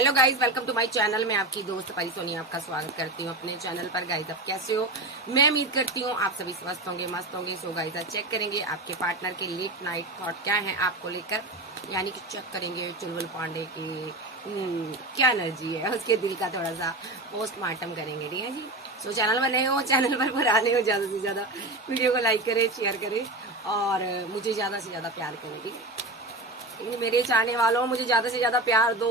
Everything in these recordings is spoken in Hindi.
Hello guys, welcome to my channel. मैं आपकी दोस्त परी सोनी आपका स्वागत करती हूँ अपने चैनल पर। गाइज आप कैसे हो? मैं उम्मीद करती हूँ आप सभी स्वस्थ होंगे, मस्त होंगे। सो गाइज आज चेक करेंगे आपके पार्टनर के लेट नाइट थॉट क्या है आपको लेकर, यानी कि चेक करेंगे चुलबुल पांडे की क्या एनर्जी है, उसके दिल का थोड़ा सा पोस्टमार्टम करेंगे। ठीक है जी। सो चैनल पर नए हो, चैनल पर पुराने हो, ज्यादा से ज्यादा वीडियो को लाइक करें, शेयर करें और मुझे ज्यादा से ज्यादा प्यार करें। ठीक है, मेरे चाहने वालों मुझे ज्यादा से ज्यादा प्यार दो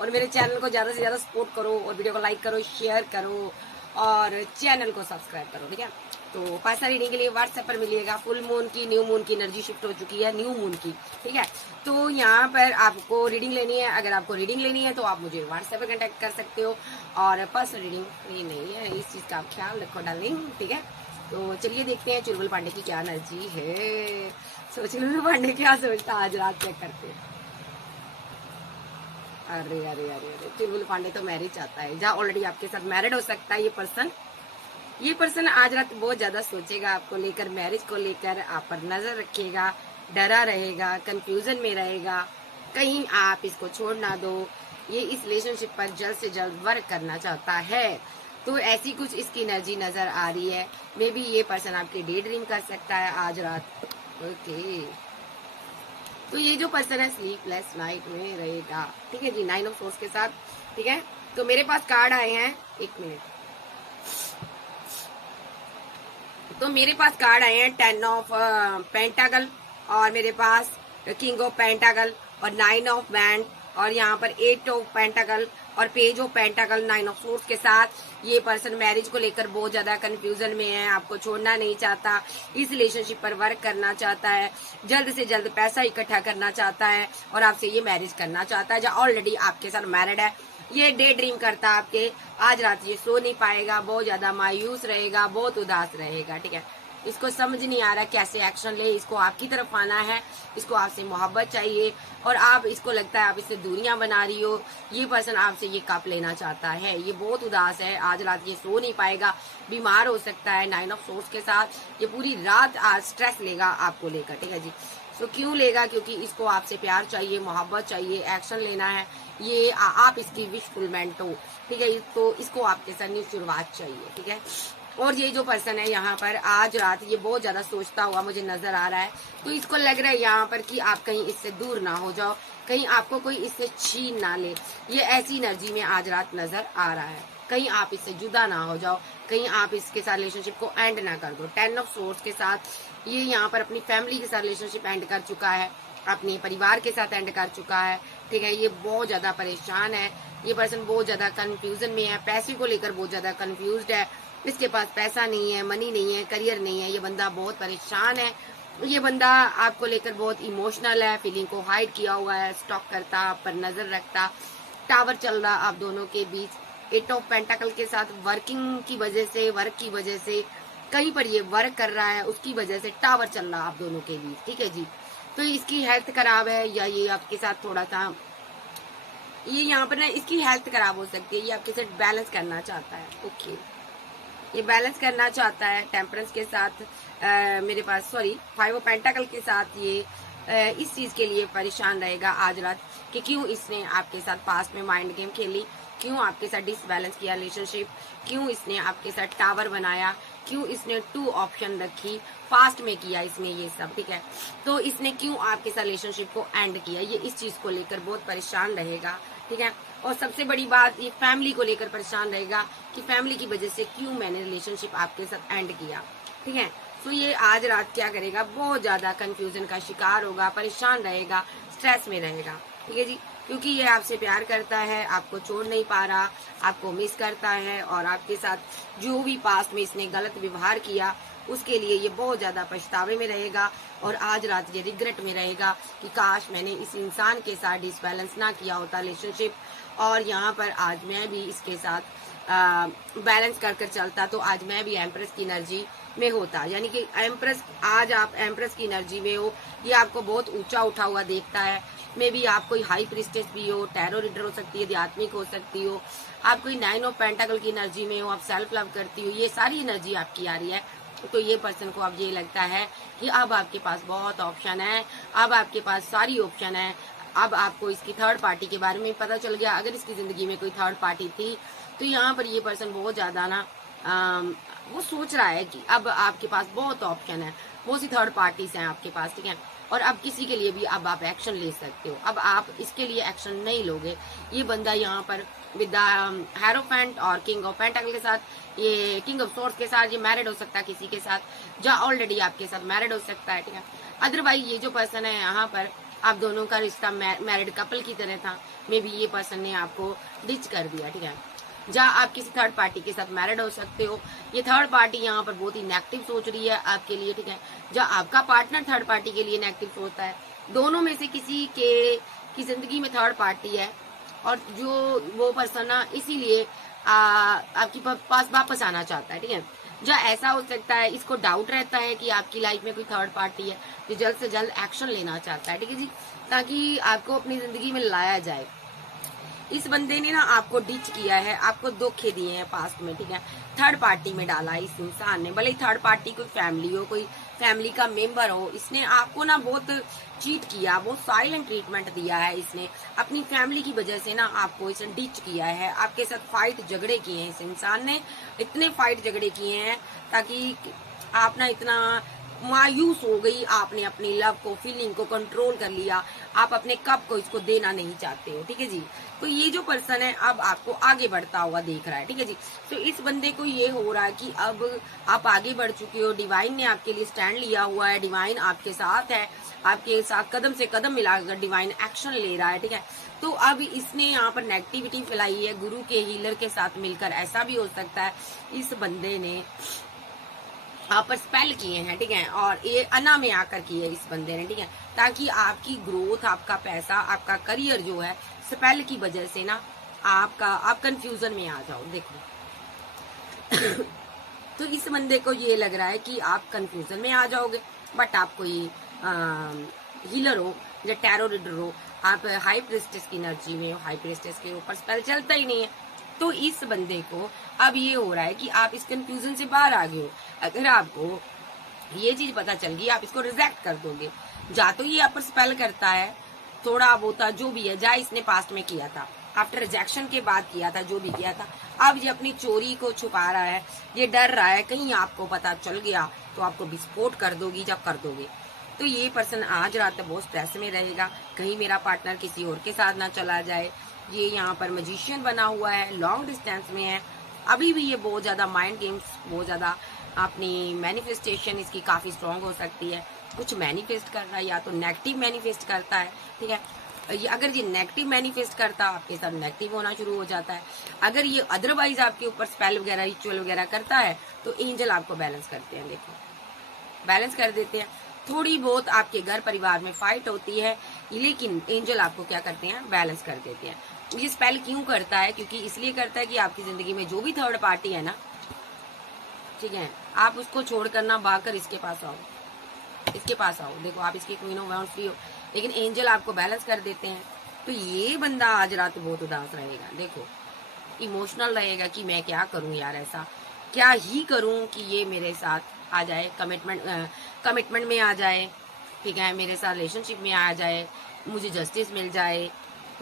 और मेरे चैनल को ज्यादा से ज्यादा सपोर्ट करो और वीडियो को लाइक करो, शेयर करो और चैनल को सब्सक्राइब करो। ठीक है, तो पर्सनल रीडिंग के लिए व्हाट्सएप पर मिलिएगा। फुल मून की, न्यू मून की एनर्जी शिफ्ट हो चुकी है, न्यू मून की। ठीक है, तो यहाँ पर आपको रीडिंग लेनी है। अगर आपको रीडिंग लेनी है तो आप मुझे व्हाट्सएप पर कॉन्टेक्ट कर सकते हो और पर्सनल रीडिंग फ्री नहीं है, इस चीज का आप ख्याल रखो डार्लिंग। ठीक है, तो चलिए देखते हैं चुलबुल पांडे की क्या एनर्जी है। सो चुलबुल पांडे क्या सोचता आज रात चेक करते हैं। अरे अरे अरे अरे, चुलबुल पांडे तो मैरिज चाहता है, जहाँ ऑलरेडी आपके साथ मैरिड हो सकता है ये पर्सन आज रात बहुत ज्यादा सोचेगा आपको लेकर, मैरिज को लेकर आप पर नजर रखेगा, डरा रहेगा, कंफ्यूजन में रहेगा, कहीं आप इसको छोड़ ना दो। ये इस रिलेशनशिप पर जल्द से जल्द वर्क करना चाहता है, तो ऐसी कुछ इसकी एनर्जी नजर आ रही है। मे बी ये पर्सन आपके डे ड्रीम कर सकता है आज रात। ओके, तो ये जो पर्सन है स्लीपलेस नाइट में रहेगा। ठीक है जी, 9 ऑफ सोर्स के साथ। ठीक है, तो मेरे पास कार्ड आए हैं, एक मिनट। तो मेरे पास कार्ड आए हैं 10 ऑफ पेंटाकल और मेरे पास किंग ऑफ पेंटाकल और 9 ऑफ बैंड और यहाँ पर 8 ऑफ पेंटाकल और पेज ऑफ पेंटाकल 9 ऑफ सोर्स के साथ। ये पर्सन मैरिज को लेकर बहुत ज्यादा कंफ्यूजन में है, आपको छोड़ना नहीं चाहता, इस रिलेशनशिप पर वर्क करना चाहता है, जल्द से जल्द पैसा इकट्ठा करना चाहता है और आपसे ये मैरिज करना चाहता है, जहाँ ऑलरेडी आपके साथ मैरिड है। ये डे ड्रीम करता है आपके, आज रात ये सो नहीं पाएगा, बहुत ज्यादा मायूस रहेगा, बहुत उदास रहेगा। ठीक है, इसको समझ नहीं आ रहा कैसे एक्शन ले, इसको आपकी तरफ आना है, इसको आपसे मोहब्बत चाहिए और आप इसको लगता है आप इससे दूरियां बना रही हो। ये पर्सन आपसे ये कप लेना चाहता है, ये बहुत उदास है, आज रात ये सो नहीं पाएगा, बीमार हो सकता है 9 ऑफ सोर्स के साथ। ये पूरी रात आज स्ट्रेस लेगा आपको लेकर। ठीक है जी, तो क्यों लेगा? क्योंकि इसको आपसे प्यार चाहिए, मोहब्बत चाहिए, एक्शन लेना है, ये आप इसकी विश फुलमेंट हो। ठीक है, तो इसको आपके साथ न्यू शुरुआत चाहिए। ठीक है, और ये जो पर्सन है यहाँ पर आज रात ये बहुत ज्यादा सोचता हुआ मुझे नजर आ रहा है, तो इसको लग रहा है यहाँ पर कि आप कहीं इससे दूर ना हो जाओ, कहीं आपको कोई इससे छीन ना ले। ये ऐसी एनर्जी में आज रात नजर आ रहा है, कहीं आप इससे जुदा ना हो जाओ, कहीं आप इसके साथ रिलेशनशिप को एंड ना कर दो। 10 ऑफ सोर्स के साथ ये यहाँ पर अपनी फैमिली के साथ रिलेशनशिप एंड कर चुका है, अपने परिवार के साथ एंड कर चुका है। ठीक है, ये बहुत ज्यादा परेशान है, ये पर्सन बहुत ज्यादा कंफ्यूजन में है, पैसे को लेकर बहुत ज्यादा कंफ्यूज्ड है, इसके पास पैसा नहीं है, मनी नहीं है, करियर नहीं है, ये बंदा बहुत परेशान है। ये बंदा आपको लेकर बहुत इमोशनल है, फीलिंग को हाइड किया हुआ है, स्टॉक करता, आप पर नजर रखता, टावर चल रहा आप दोनों के बीच। 8 ऑफ पेंटाकल के साथ वर्किंग की वजह से, वर्क की वजह से कहीं पर ये वर्क कर रहा है, उसकी वजह से टावर चल रहा आप दोनों के बीच। ठीक है जी, तो इसकी हेल्थ खराब है या ये आपके साथ थोड़ा सा, ये यहाँ पर ना इसकी हेल्थ खराब हो सकती है, ये आपके साथ बैलेंस करना चाहता है। ओके, ये बैलेंस करना चाहता है टेम्परेंस के साथ। मेरे पास 5 ऑफ पेंटाकल के साथ ये इस चीज के लिए परेशान रहेगा आज रात कि क्यों इसने आपके साथ पास्ट में माइंड गेम खेली, क्यों आपके साथ डिसबैलेंस किया रिलेशनशिप, क्यों इसने आपके साथ टावर बनाया, क्यों इसने 2 ऑप्शन रखी, पास्ट में किया इसने ये सब। ठीक है, तो इसने क्यों आपके साथ रिलेशनशिप को एंड किया, ये इस चीज को लेकर बहुत परेशान रहेगा। ठीक है, और सबसे बड़ी बात ये फैमिली को लेकर परेशान रहेगा कि फैमिली की वजह से क्यों मैंने रिलेशनशिप आपके साथ एंड किया। ठीक है, तो ये आज रात क्या करेगा, बहुत ज्यादा कंफ्यूजन का शिकार होगा, परेशान रहेगा, स्ट्रेस में रहेगा। ठीक है जी, क्योंकि ये आपसे प्यार करता है, आपको छोड़ नहीं पा रहा, आपको मिस करता है और आपके साथ जो भी पास्ट में इसने गलत व्यवहार किया उसके लिए ये बहुत ज्यादा पछतावे में रहेगा और आज रात ये रिग्रेट में रहेगा कि काश मैंने इस इंसान के साथ डिसबैलेंस ना किया होता रिलेशनशिप और यहाँ पर आज मैं भी इसके साथ बैलेंस कर चलता, तो आज मैं भी एम्प्रेस की एनर्जी में होता। यानी कि एम्प्रेस, आज आप एम्प्रेस की एनर्जी में हो, ये आपको बहुत ऊंचा उठा हुआ देखता है। मे बी आप कोई हाई प्रिस्टेस भी हो, टैरो रीडर हो सकती है, आध्यात्मिक हो सकती हो, आप कोई 9 ऑफ पेंटाकल की एनर्जी में हो, आप सेल्फ लव करती हो, ये सारी एनर्जी आपकी आ रही है। तो ये पर्सन को अब ये लगता है कि अब आपके पास बहुत ऑप्शन है, अब आपके पास सारी ऑप्शन है, अब आपको इसकी थर्ड पार्टी के बारे में पता चल गया। अगर इसकी जिंदगी में कोई थर्ड पार्टी थी तो यहाँ पर ये पर्सन बहुत ज्यादा ना वो सोच रहा है कि अब आपके पास बहुत ऑप्शन है, बहुत सी थर्ड पार्टीज हैं आपके पास, ठीक है। और अब किसी के लिए भी अब आप एक्शन ले सकते हो। अब आप इसके लिए एक्शन नहीं लोगे। ये बंदा यहाँ पर विद हेरोफेंट और किंग ऑफ पेंटाकल के साथ, ये किंग ऑफ सोर्ड्स के साथ ये मैरिड हो सकता है किसी के साथ, जो ऑलरेडी आपके साथ मैरिड हो सकता है, ठीक है। अदरवाइज ये जो पर्सन है यहाँ पर आप दोनों का रिश्ता मैरिड कपल की तरह था, मे बी ये पर्सन ने आपको डिच कर दिया, ठीक है। जहाँ आप किसी थर्ड पार्टी के साथ मैरिड हो सकते हो। ये थर्ड पार्टी यहाँ पर बहुत ही नेगेटिव सोच रही है आपके लिए, ठीक है। जहाँ आपका पार्टनर थर्ड पार्टी के लिए नेगेटिव सोचता है। दोनों में से किसी के की जिंदगी में थर्ड पार्टी है और जो वो पर्सन ना इसीलिए आपके पास वापस आना चाहता है, ठीक है। जहाँ ऐसा हो सकता है, इसको डाउट रहता है कि आपकी लाइफ में कोई थर्ड पार्टी है, जो जल्द से जल्द एक्शन लेना चाहता है, ठीक है जी, ताकि आपको अपनी जिंदगी में लाया जाए। इस बंदे ने ना आपको डिच किया है, आपको धोखे दिए हैं पास्ट में, ठीक है। थर्ड पार्टी में डाला है इस इंसान ने, भले ही थर्ड पार्टी कोई फैमिली हो, कोई फैमिली का मेंबर हो, इसने आपको ना बहुत चीट किया, बहुत साइलेंट ट्रीटमेंट दिया है इसने। अपनी फैमिली की वजह से ना आपको इसने डिच किया है, आपके साथ फाइट झगड़े किए हैं इस इंसान ने, इतने फाइट झगड़े किए हैं ताकि आप ना इतना मायूस हो गई, आपने अपनी लव को, फीलिंग को कंट्रोल कर लिया, आप अपने कप को इसको देना नहीं चाहते हो, ठीक है जी। तो ये जो पर्सन है अब आपको आगे बढ़ता हुआ देख रहा है, ठीक है जी। तो इस बंदे को ये हो रहा है कि अब आप आगे बढ़ चुके हो, डिवाइन ने आपके लिए स्टैंड लिया हुआ है, डिवाइन आपके साथ है, आपके साथ कदम से कदम मिलाकर डिवाइन एक्शन ले रहा है, ठीक है। तो अब इसने यहाँ पर नेगेटिविटी फैलाई है गुरु के हीलर के साथ मिलकर। ऐसा भी हो सकता है इस बंदे ने आप पर स्पेल किए हैं, ठीक है, और ये अना में आकर किए इस बंदे ने, ठीक है, ताकि आपकी ग्रोथ, आपका पैसा, आपका करियर जो है स्पेल की वजह से ना आप कंफ्यूजन में आ जाओ, देखो। तो इस बंदे को ये लग रहा है कि आप कंफ्यूजन में आ जाओगे, बट आप कोई हीलर हो या टैरो रीडर हो, आप हाई प्रिस्टेस की एनर्जी में हो, हाई प्रिस्टेस के ऊपर स्पेल चलता ही नहीं है। तो इस बंदे को अब ये हो रहा है कि आप इस कंफ्यूजन से बाहर आ गए हो। अगर आपको ये चीज पता चल गई, आप इसको रिजेक्ट कर दोगे। जा तो ये आप पर स्पेल करता है, थोड़ा बहुत जो भी है, जा इसने पास्ट में किया था, आफ्टर रिजेक्शन के बाद किया था, जो भी किया था, अब ये अपनी चोरी को छुपा रहा है, ये डर रहा है कहीं आपको पता चल गया तो आपको विस्फोट कर दोगी जब कर दोगे। तो ये पर्सन आज रात बहुत स्ट्रेस में रहेगा, कहीं मेरा पार्टनर किसी और के साथ ना चला जाए। ये यहाँ पर मैजिशियन बना हुआ है, लॉन्ग डिस्टेंस में है, अभी भी ये बहुत ज्यादा माइंड गेम्स, बहुत ज्यादा अपनी मैनिफेस्टेशन इसकी काफी स्ट्रांग हो सकती है। कुछ मैनिफेस्ट कर रहा है, या तो नेगेटिव मैनिफेस्ट करता है, ठीक है। अगर ये नेगेटिव मैनिफेस्ट करता है, आपके साथ नेगेटिव होना शुरू हो जाता है। अगर ये अदरवाइज आपके ऊपर स्पेल वगैरह, रिचुअल वगैरह करता है, तो एंजल आपको बैलेंस करते हैं, देखो बैलेंस कर देते हैं। थोड़ी बहुत आपके घर परिवार में फाइट होती है, लेकिन एंजल आपको क्या करते हैं, बैलेंस कर देते हैं। ये स्पेल क्यों करता है, क्योंकि इसलिए करता है कि आपकी जिंदगी में जो भी थर्ड पार्टी है ना, ठीक है, आप उसको छोड़कर ना भागकर इसके पास आओ, इसके पास आओ। देखो आप इसकी क्वीन ऑफ वांड्स भी हो, लेकिन एंजल आपको बैलेंस कर देते हैं। तो ये बंदा आज रात बहुत उदास रहेगा, देखो इमोशनल रहेगा कि मैं क्या करूं यार, ऐसा क्या ही करूं कि ये मेरे साथ आ जाए, कमिटमेंट में आ जाए, ठीक है, मेरे साथ रिलेशनशिप में आ जाए, मुझे जस्टिस मिल जाए,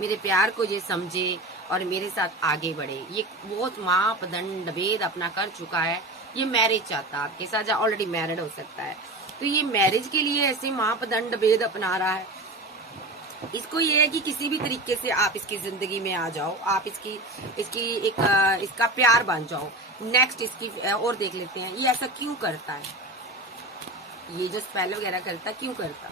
मेरे प्यार को ये समझे और मेरे साथ आगे बढ़े। ये बहुत मापदंड भेद अपना कर चुका है, ये मैरिज चाहता है आपके साथ, ऑलरेडी मैरिड हो सकता है। तो ये मैरिज के लिए ऐसे मापदंड भेद अपना रहा है। इसको ये है कि किसी भी तरीके से आप इसकी जिंदगी में आ जाओ, आप इसकी इसका प्यार बन जाओ। नेक्स्ट इसकी और देख लेते हैं ये ऐसा क्यों करता है, ये जो स्पेल वगैरह करता क्यों करता,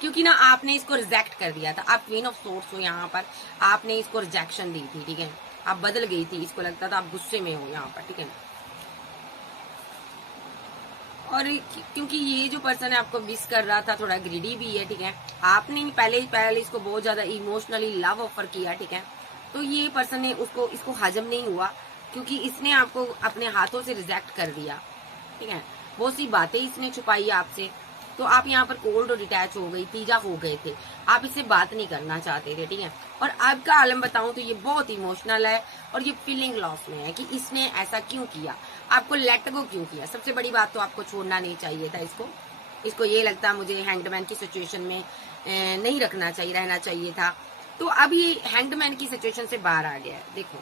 क्योंकि ना आपने इसको रिजेक्ट कर दिया था। आप क्वीन ऑफ सोर्ड्स हो, यहाँ पर आपने इसको रिजेक्शन दी थी, ठीक है, आप बदल गई थी, इसको लगता था आप गुस्से में हो यहाँ पर, ठीक है। और क्योंकि ये जो पर्सन है आपको मिस कर रहा था, थोड़ा ग्रीडी भी है, ठीक है, आपने पहले इसको बहुत ज्यादा इमोशनली लव ऑफर किया, ठीक है। तो ये पर्सन ने इसको हजम नहीं हुआ, क्योंकि इसने आपको अपने हाथों से रिजेक्ट कर दिया, ठीक है। बहुत सी बातें इसने छुपाई आपसे, तो आप यहाँ पर कोल्ड और डिटैच हो गई, तीजा हो गए थे, आप इससे बात नहीं करना चाहते थे, ठीक है। और आपका आलम बताऊं तो ये बहुत इमोशनल है और ये फीलिंग लॉस में है कि इसने ऐसा क्यों किया, आपको लेट गो क्यों किया। सबसे बड़ी बात तो आपको छोड़ना नहीं चाहिए था इसको, इसको ये लगता मुझे हैंगड की सिचुएशन में नहीं रखना चाहिए, रहना चाहिए था। तो अब ये हैंगड की सिचुएशन से बाहर आ गया है। देखो,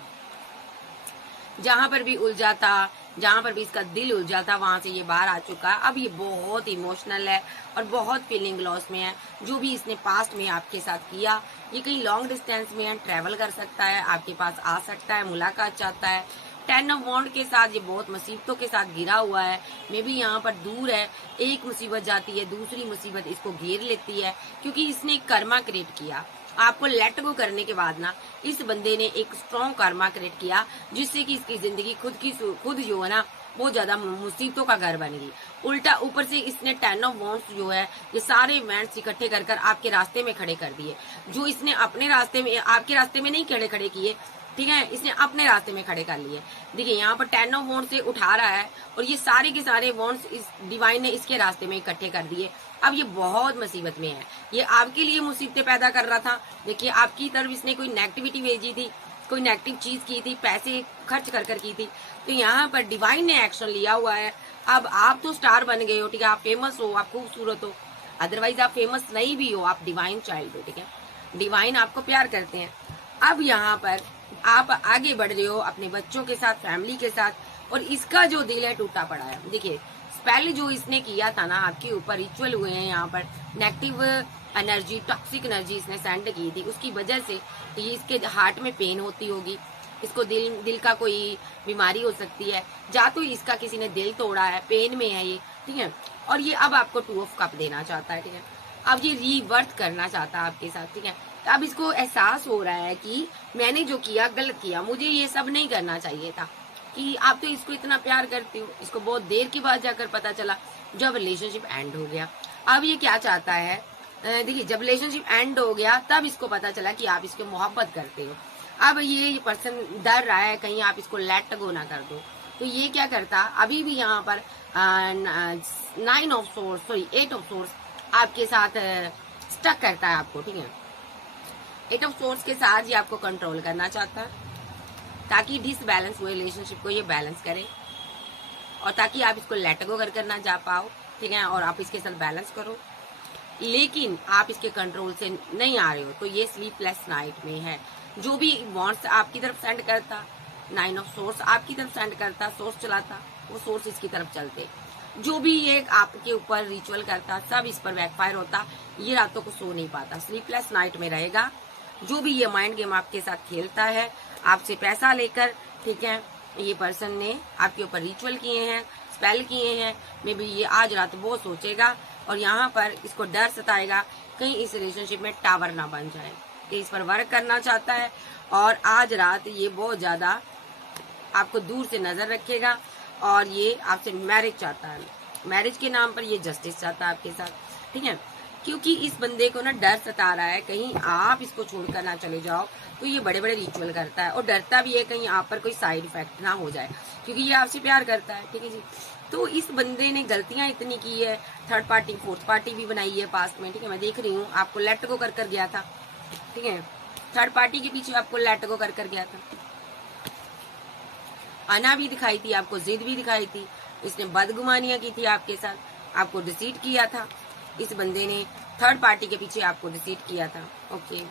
जहां पर भी उलझा था, जहां पर भी इसका दिल उलझा था, वहां से ये बाहर आ चुका है। अब ये बहुत इमोशनल है और बहुत फीलिंग लॉस में है। जो भी इसने पास्ट में आपके साथ किया, ये कहीं लॉन्ग डिस्टेंस में है, ट्रेवल कर सकता है, आपके पास आ सकता है, मुलाकात चाहता है। 10 ऑफ वॉन्ड के साथ ये बहुत मुसीबतों के साथ घिरा हुआ है। मे बी यहाँ पर दूर है, एक मुसीबत जाती है, दूसरी मुसीबत इसको घेर लेती है, क्योंकि इसने कर्मा क्रिएट किया। आपको लेट गो करने के बाद ना, इस बंदे ने एक स्ट्रॉन्ग कर्मा क्रिएट किया, जिससे कि इसकी जिंदगी खुद जो है ना, बहुत ज्यादा मुसीबतों का घर बन गई। उल्टा ऊपर से इसने 10 ऑफ वॉन्ड्स जो है, ये सारे इवेंट्स इकट्ठे कर आपके रास्ते में खड़े कर दिए। जो इसने अपने रास्ते में, आपके रास्ते में नहीं खड़े किए, ठीक है, इसने अपने रास्ते में खड़े कर लिए। देखिए यहाँ पर 10 ऑफ वॉन्ड्स से उठा रहा है, और ये सारे के सारे वॉन्ड्स इस डिवाइन ने इसके रास्ते में इकट्ठे कर दिए। अब ये बहुत मुसीबत में है, ये आपके लिए मुसीबतें पैदा कर रहा था। देखिए, आपकी तरफ इसने कोई नेगेटिविटी भेजी थी, कोई नेगेटिव चीज की थी, पैसे खर्च कर की थी। तो यहाँ पर डिवाइन ने एक्शन लिया हुआ है। अब आप तो स्टार बन गए हो, ठीक है, आप फेमस हो, आप खूबसूरत हो, अदरवाइज आप फेमस नहीं भी हो, आप डिवाइन चाइल्ड हो, ठीक है, डिवाइन आपको प्यार करते हैं। अब यहाँ पर आप आगे बढ़ रहे हो अपने बच्चों के साथ, फैमिली के साथ, और इसका जो दिल है टूटा पड़ा है। देखिए, स्पेल जो इसने किया था ना आपके ऊपर, रिचुअल हुए हैं यहाँ पर, नेगेटिव एनर्जी, टॉक्सिक एनर्जी इसने सेंड की थी, उसकी वजह से ये इसके हार्ट में पेन होती होगी, इसको दिल का कोई बीमारी हो सकती है, या तो इसका किसी ने दिल तोड़ा है, पेन में है ये, ठीक है। और ये अब आपको 2 ऑफ कप देना चाहता है, ठीक है, अब ये रीबर्थ करना चाहता है आपके साथ, ठीक है। अब इसको एहसास हो रहा है कि मैंने जो किया गलत किया, मुझे ये सब नहीं करना चाहिए था, कि आप तो इसको इतना प्यार करते हो। इसको बहुत देर के बाद जाकर पता चला, जब रिलेशनशिप एंड हो गया। अब ये क्या चाहता है, देखिए, जब रिलेशनशिप एंड हो गया तब इसको पता चला कि आप इसको मोहब्बत करते हो। अब ये पर्सन डर रहा है कहीं आप इसको लेट गो ना कर दो। तो ये क्या करता, अभी भी यहाँ पर 8 ऑफ सोर्स आपके साथ स्टक करता है आपको, ठीक है। 8 ऑफ सोर्स के साथ ये आपको कंट्रोल करना चाहता है, ताकि डिसबैलेंस हुए रिलेशनशिप को ये बैलेंस करे, और ताकि आप इसको लेट गो कर ना जा पाओ, ठीक है, और आप इसके साथ बैलेंस करो। लेकिन आप इसके कंट्रोल से नहीं आ रहे हो, तो ये स्लीपलेस नाइट में है। जो भी वॉन्ट्स आपकी तरफ सेंड करता, 9 ऑफ सोर्स आपकी तरफ सेंड करता, सोर्स चलाता, वो सोर्स इसकी तरफ चलते। जो भी ये आपके ऊपर रिचुअल करता, सब इस पर बैकफायर होता। ये रातों को सो नहीं पाता, स्लीपलेस नाइट में रहेगा। जो भी ये माइंड गेम आपके साथ खेलता है, आपसे पैसा लेकर, ठीक है, ये पर्सन ने आपके ऊपर रिचुअल किए हैं, स्पेल किए हैं, मे बी ये आज रात वो सोचेगा, और यहाँ पर इसको डर सताएगा कहीं इस रिलेशनशिप में टावर ना बन जाए। ये इस पर वर्क करना चाहता है, और आज रात ये बहुत ज्यादा आपको दूर से नजर रखेगा, और ये आपसे मैरिज चाहता है। मैरिज के नाम पर ये जस्टिस चाहता है आपके साथ, ठीक है, क्योंकि इस बंदे को ना डर सता रहा है कहीं आप इसको छोड़कर ना चले जाओ। तो ये बड़े बड़े रिचुअल करता है, और डरता भी है कहीं आप पर कोई साइड इफेक्ट ना हो जाए, क्योंकि ये आपसे प्यार करता है, ठीक है जी। तो इस बंदे ने गलतियां इतनी की है, 3rd पार्टी 4th पार्टी भी बनाई है पास्ट में, ठीक है, मैं देख रही हूँ। आपको लेट गो कर गया था, ठीक है, 3rd पार्टी के पीछे आपको लेट गो कर गया था, अना भी दिखाई थी आपको, जिद भी दिखाई थी, इसने बदगुमानियां की थी आपके साथ, आपको डिसीट किया था। इस बंदे ने 3rd पार्टी के पीछे आपको डिसीट किया था, ओके।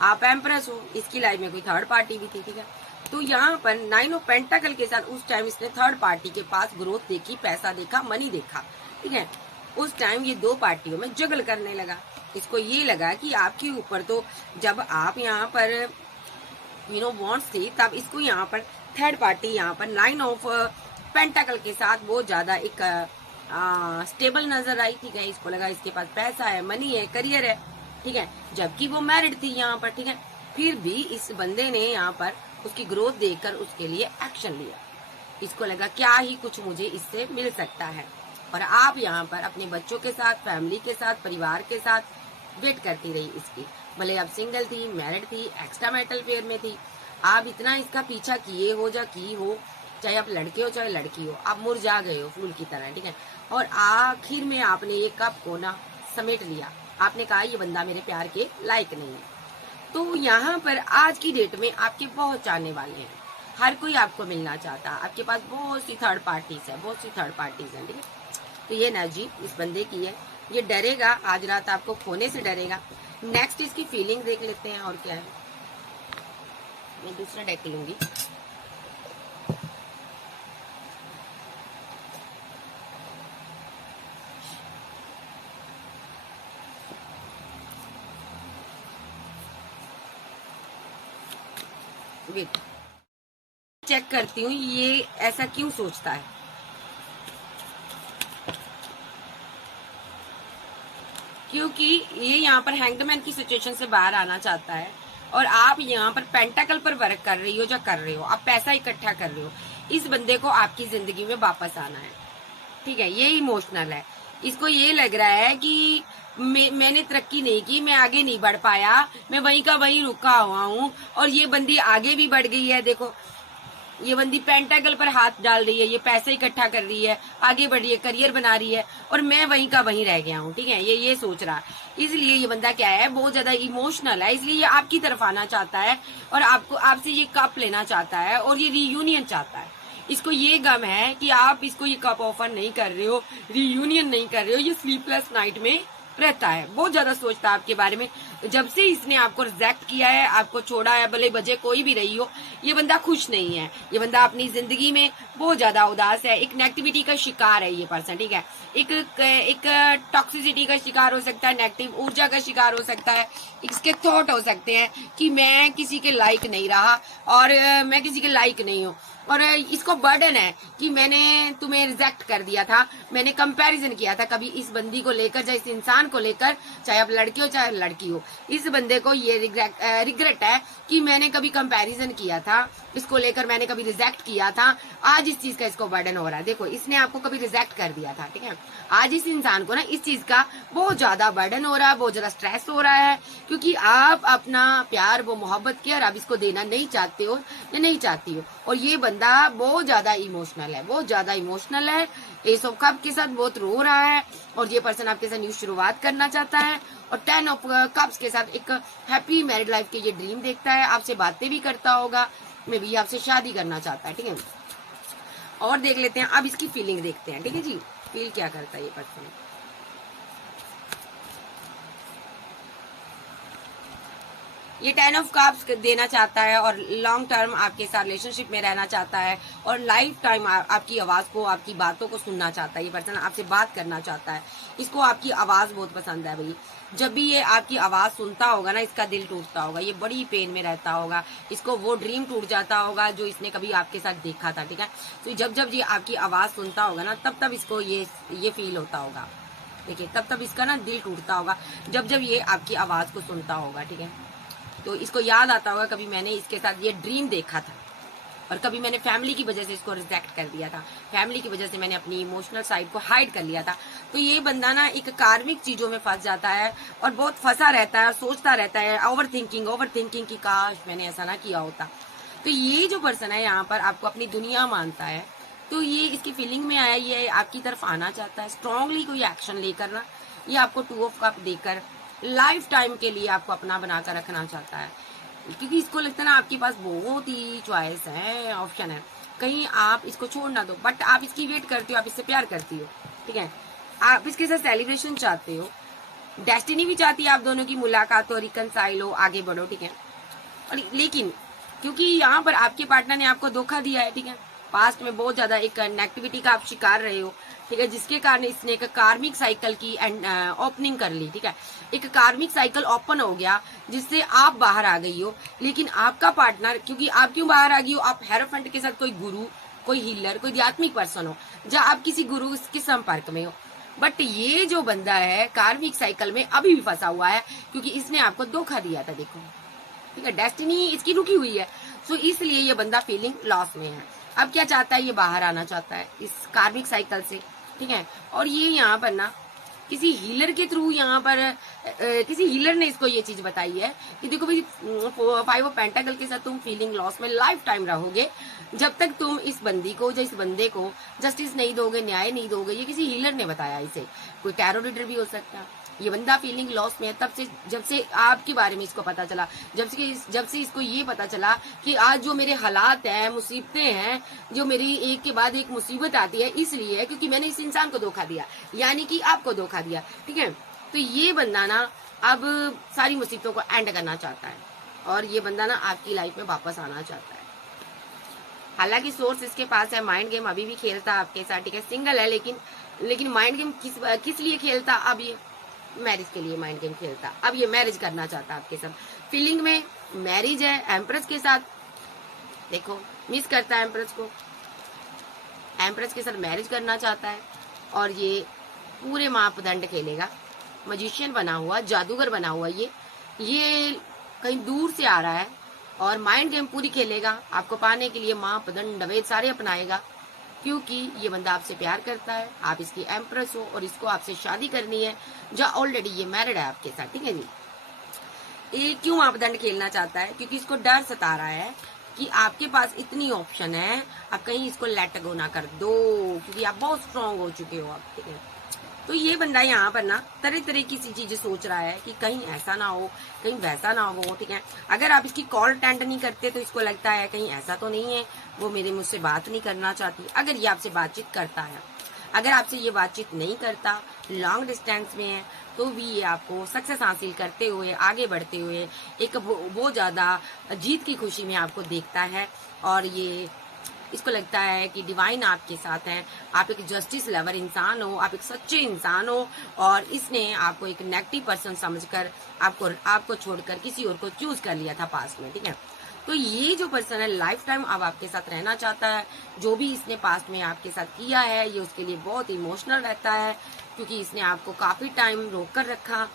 आप एम्प्रेस हो, इसकी लाइफ में कोई 3rd पार्टी भी थी, ठीक है। तो यहाँ पर 9 ऑफ पेंटाकल के साथ उस टाइम इसने 3rd पार्टी के पास ग्रोथ देखी, पैसा देखा, मनी देखा, ठीक है। उस टाइम ये 2 पार्टियों में जगल करने लगा। इसको ये लगा कि आपके ऊपर तो जब आप यहाँ पर वॉन्ट्स थी, तब इसको यहाँ पर 3rd पार्टी यहाँ पर 9 ऑफ पेंटाकल के साथ बहुत ज्यादा एक स्टेबल नजर आई, ठीक है। इसको लगा इसके पास पैसा है, मनी है, करियर है, ठीक है, जबकि वो मैरिड थी यहाँ पर, ठीक है। फिर भी इस बंदे ने यहाँ पर उसकी ग्रोथ देखकर उसके लिए एक्शन लिया। इसको लगा क्या ही कुछ मुझे इससे मिल सकता है, और आप यहाँ पर अपने बच्चों के साथ, फैमिली के साथ, परिवार के साथ वेट करती रही इसकी। भले आप सिंगल थी, मैरिड थी, एक्स्ट्रा मैरिटल पेयर में थी, आप इतना इसका पीछा किए हो या की हो, चाहे आप लड़के हो चाहे लड़की हो, आप मुरझा गए हो फूल की तरह, ठीक है। और आखिर में आपने ये कप को ना समेट लिया, आपने कहा ये बंदा मेरे प्यार के लायक नहीं है। तो यहाँ पर आज की डेट में आपके बहुत चाहने वाले हैं, हर कोई आपको मिलना चाहता है, आपके पास बहुत सी 3rd पार्टीज है, बहुत सी 3rd पार्टीज है, ठीक है। तो ये एनर्जी इस बंदे की है, ये डरेगा, आज रात आपको खोने से डरेगा। नेक्स्ट इसकी फीलिंग देख लेते हैं और क्या है। मैं दूसरा डेक लूंगी। वेट, चेक करती हूँ ये ऐसा क्यों सोचता है। क्योंकि ये यहाँ पर हैंगमैन की सिचुएशन से बाहर आना चाहता है और आप यहाँ पर पेंटाकल पर वर्क कर रही हो जो कर रहे हो, आप पैसा इकट्ठा कर रहे हो। इस बंदे को आपकी जिंदगी में वापस आना है, ठीक है। ये इमोशनल है, इसको ये लग रहा है कि मैंने तरक्की नहीं की, मैं आगे नहीं बढ़ पाया, मैं वहीं का वहीं रुका हुआ हूँ। और ये बंदी आगे भी बढ़ गई है, देखो ये बंदी पेंटाकल पर हाथ डाल रही है, ये पैसे इकट्ठा कर रही है, आगे बढ़ रही है, करियर बना रही है, और मैं वहीं का वहीं रह गया हूँ, ठीक है। ये सोच रहा है। इसलिए ये बंदा क्या है, बहुत ज्यादा इमोशनल है, इसलिए ये आपकी तरफ आना चाहता है और आपसे ये कप लेना चाहता है और ये रीयूनियन चाहता है। इसको ये गम है कि आप इसको ये कप ऑफर नहीं कर रहे हो, रीयूनियन नहीं कर रहे हो। ये स्लीपलेस नाइट में रहता है, बहुत ज्यादा सोचता है आपके बारे में। जब से इसने आपको रिजेक्ट किया है, आपको छोड़ा है, भले वजह कोई भी रही हो, ये बंदा खुश नहीं है। ये बंदा अपनी जिंदगी में बहुत ज्यादा उदास है, एक नेगेटिविटी का शिकार है ये पर्सन, ठीक है। एक टॉक्सिसिटी का शिकार हो सकता है, नेगेटिव ऊर्जा का शिकार हो सकता है। इसके थॉट हो सकते हैं कि मैं किसी के लायक नहीं रहा और मैं किसी के लायक नहीं हूँ। और इसको बर्डन है कि मैंने तुम्हें रिजेक्ट कर दिया था, मैंने कंपैरिजन किया था कभी इस बंदी को लेकर, चाहे इस इंसान को लेकर, चाहे आप लड़की हो चाहे लड़की हो। इस बंदे को ये रिग्रेट है कि मैंने कभी कंपैरिजन किया था, इसको लेकर मैंने कभी रिजेक्ट किया था। आज इस चीज का इसको बर्डन हो रहा है। देखो इसने आपको कभी रिजेक्ट कर दिया था, ठीक है। आज इस इंसान को ना इस चीज का बहुत ज्यादा बर्डन हो रहा है, बहुत ज्यादा स्ट्रेस हो रहा है, क्योंकि आप अपना प्यार वो मोहब्बत केयर आप इसको देना नहीं चाहते हो या नहीं चाहती हो। और ये बंदा बहुत ज्यादा इमोशनल है, बहुत ज्यादा इमोशनल है। एस ऑफ कप के साथ बहुत रो रहा है और ये पर्सन आपके साथ न्यू शुरुआत करना चाहता है। और 10 ऑफ कप्स के साथ एक हैप्पी मैरिड लाइफ के ये ड्रीम देखता है, आपसे बातें भी करता होगा, मे बी आपसे शादी करना चाहता है, ठीक है। और देख लेते हैं अब इसकी फीलिंग देखते हैं, ठीक है जी, फील क्या करता है ये पर्सन। ये 10 ऑफ कप्स देना चाहता है और लॉन्ग टर्म आपके साथ रिलेशनशिप में रहना चाहता है और लाइफ टाइम आपकी आवाज को, आपकी बातों को सुनना चाहता है। ये पर्सन आपसे बात करना चाहता है, इसको आपकी आवाज बहुत पसंद है भाई। जब भी ये आपकी आवाज सुनता होगा ना, इसका दिल टूटता होगा, ये बड़ी पेन में रहता होगा, इसको वो ड्रीम टूट जाता होगा जो इसने कभी आपके साथ देखा था, ठीक है। तो जब ये आपकी आवाज सुनता होगा ना, तब इसको ये फील होता होगा, देखिए तब इसका ना दिल टूटता होगा जब ये आपकी आवाज को सुनता होगा, ठीक है। तो इसको याद आता होगा कभी मैंने इसके साथ ये ड्रीम देखा था और कभी मैंने फैमिली की वजह से इसको रिजेक्ट कर दिया था, फैमिली की वजह से मैंने अपनी इमोशनल साइड को हाइड कर लिया था। तो ये बंदा ना एक कार्मिक चीजों में फंस जाता है और बहुत फंसा रहता है, सोचता रहता है, ओवर थिंकिंग की काश मैंने ऐसा ना किया होता। तो ये जो पर्सन है यहाँ पर आपको अपनी दुनिया मानता है, तो ये इसकी फीलिंग में आया, ये आपकी तरफ आना चाहता है स्ट्रांगली, कोई एक्शन लेकर ना, ये आपको 2 ऑफ कप देकर लाइफ टाइम के लिए आपको अपना बनाकर रखना चाहता है। क्योंकि इसको लगता है ना आपके पास बहुत ही चॉइस है, ऑप्शन है, कहीं आप इसको छोड़ ना दो। बट आप इसकी वेट करती हो, आप इससे प्यार करती हो, ठीक है। आप इसके साथ सेलिब्रेशन चाहते हो, डेस्टिनी भी चाहती है आप दोनों की मुलाकात हो, रिकनसाइल हो, आगे बढ़ो, ठीक है। और लेकिन क्योंकि यहाँ पर आपके पार्टनर ने आपको धोखा दिया है, ठीक है, पास्ट में बहुत ज्यादा एक नेगेटिविटी का आप शिकार रहे हो, ठीक है, जिसके कारण इसने एक कार्मिक साइकिल की ओपनिंग कर ली, ठीक है। एक कार्मिक साइकिल ओपन हो गया जिससे आप बाहर आ गई हो। लेकिन आपका पार्टनर, क्योंकि आप क्यों बाहर आ गई हो, आप हेरोफेंट के साथ कोई गुरु, कोई हीलर, कोई आध्यात्मिक पर्सन हो, जहाँ आप किसी गुरु के संपर्क में हो। बट ये जो बंदा है कार्मिक साइकिल में अभी भी फंसा हुआ है, क्योंकि इसने आपको धोखा दिया था, देखो, ठीक है, डेस्टिनी इसकी रुकी हुई है। सो इसलिए ये बंदा फीलिंग लॉस में है। अब क्या चाहता है, ये बाहर आना चाहता है इस कार्मिक साइकिल से, ठीक है। और ये यहाँ पर ना किसी हीलर के थ्रू, यहाँ पर किसी हीलर ने इसको ये चीज बताई है कि देखो भाई 5 ऑफ पेंटाकल के साथ तुम फीलिंग लॉस में लाइफ टाइम रहोगे जब तक तुम इस बंदी को, इस बंदे को जस्टिस नहीं दोगे, न्याय नहीं दोगे। ये किसी हीलर ने बताया इसे, कोई टैरो रीडर भी हो सकता है, ये बंदा फीलिंग लॉस में है तब से, जब से आपके बारे में इसको पता चला, जब से इसको ये पता चला कि आज जो मेरे हालात हैं, मुसीबतें हैं, जो मेरी एक के बाद एक मुसीबत आती है, इसलिए है क्योंकि मैंने इस इंसान को धोखा दिया, यानी कि आपको धोखा दिया। ठीक है, तो ये बंदा ना अब सारी मुसीबतों को एंड करना चाहता है और ये बंदा ना आपकी लाइफ में वापस आना चाहता है। हालांकि सोर्स इसके पास है, माइंड गेम अभी भी खेलता आपके साथ। ठीक है, सिंगल है लेकिन माइंड गेम किस लिए खेलता? अब ये मैरिज के लिए माइंड गेम खेलता। अब ये मैरिज करना चाहता आपके साथ। फीलिंग में मैरिज है एम्प्रेस के साथ, देखो मिस करता है एम्प्रेस को, एम्प्रेस के साथ मैरिज करना चाहता है और ये पूरे मापदंड खेलेगा। मजिशियन बना हुआ, जादूगर बना हुआ, ये कहीं दूर से आ रहा है और माइंड गेम पूरी खेलेगा आपको पाने के लिए। मापदंड वेद सारे अपनाएगा क्योंकि ये बंदा आपसे प्यार करता है, आप इसकी एम्प्रेस हो और इसको आपसे शादी करनी है, जो ऑलरेडी ये मैरिड है आपके साथ। ठीक है जी, ये क्यों मापदंड खेलना चाहता है? क्योंकि इसको डर सता रहा है कि आपके पास इतनी ऑप्शन है, आप कहीं इसको लेट गो ना कर दो, क्योंकि आप बहुत स्ट्रांग हो चुके हो आप। ठीक है, तो ये बंदा यहाँ पर ना तरह तरह की सी चीजें सोच रहा है कि कहीं ऐसा ना हो, कहीं वैसा ना हो। ठीक है, अगर आप इसकी कॉल अटेंड नहीं करते तो इसको लगता है कहीं ऐसा तो नहीं है वो मुझसे बात नहीं करना चाहती। अगर ये आपसे बातचीत करता है, अगर आपसे ये बातचीत नहीं करता, लॉन्ग डिस्टेंस में है, तो भी ये आपको सक्सेस हासिल करते हुए, आगे बढ़ते हुए एक बहुत ज्यादा जीत की खुशी में आपको देखता है और ये इसको लगता है कि डिवाइन आपके साथ है, आप एक जस्टिस लवर इंसान हो, आप एक सच्चे इंसान हो और इसने आपको एक नेगेटिव पर्सन समझकर आपको छोड़कर किसी और को चूज कर लिया था पास्ट में। ठीक है, तो ये जो पर्सन है लाइफ टाइम अब आपके साथ रहना चाहता है। जो भी इसने पास्ट में आपके साथ किया है ये उसके लिए बहुत इमोशनल रहता है क्योंकि इसने आपको काफी टाइम रोक कर रखा।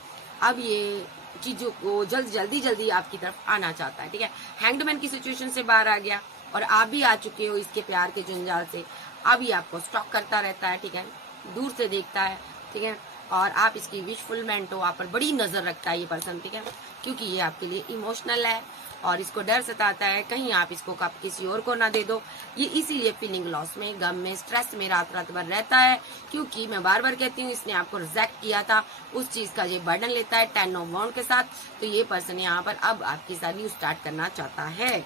अब ये चीजों को जल्दी आपकी तरफ आना चाहता है। ठीक है, हैंग्डमैन की सिचुएशन से बाहर आ गया और आप भी आ चुके हो इसके प्यार के जंजाल से। अब ये आपको स्टॉक करता रहता है। ठीक है, दूर से देखता है। ठीक है, और आप इसकी विशफुलमेंट हो, आप पर बड़ी नजर रखता है ये पर्सन। ठीक है, क्योंकि ये आपके लिए इमोशनल है और इसको डर सताता है कहीं आप इसको किसी और को ना दे दो। ये इसीलिए फीलिंग लॉस में, गम में, स्ट्रेस में रात भर रहता है क्योंकि मैं बार बार कहती हूँ इसने आपको रिजेक्ट किया था, उस चीज का ये बर्डन लेता है 10 ऑफ वांड के साथ। तो ये पर्सन यहाँ पर अब आपकी शादी स्टार्ट करना चाहता है।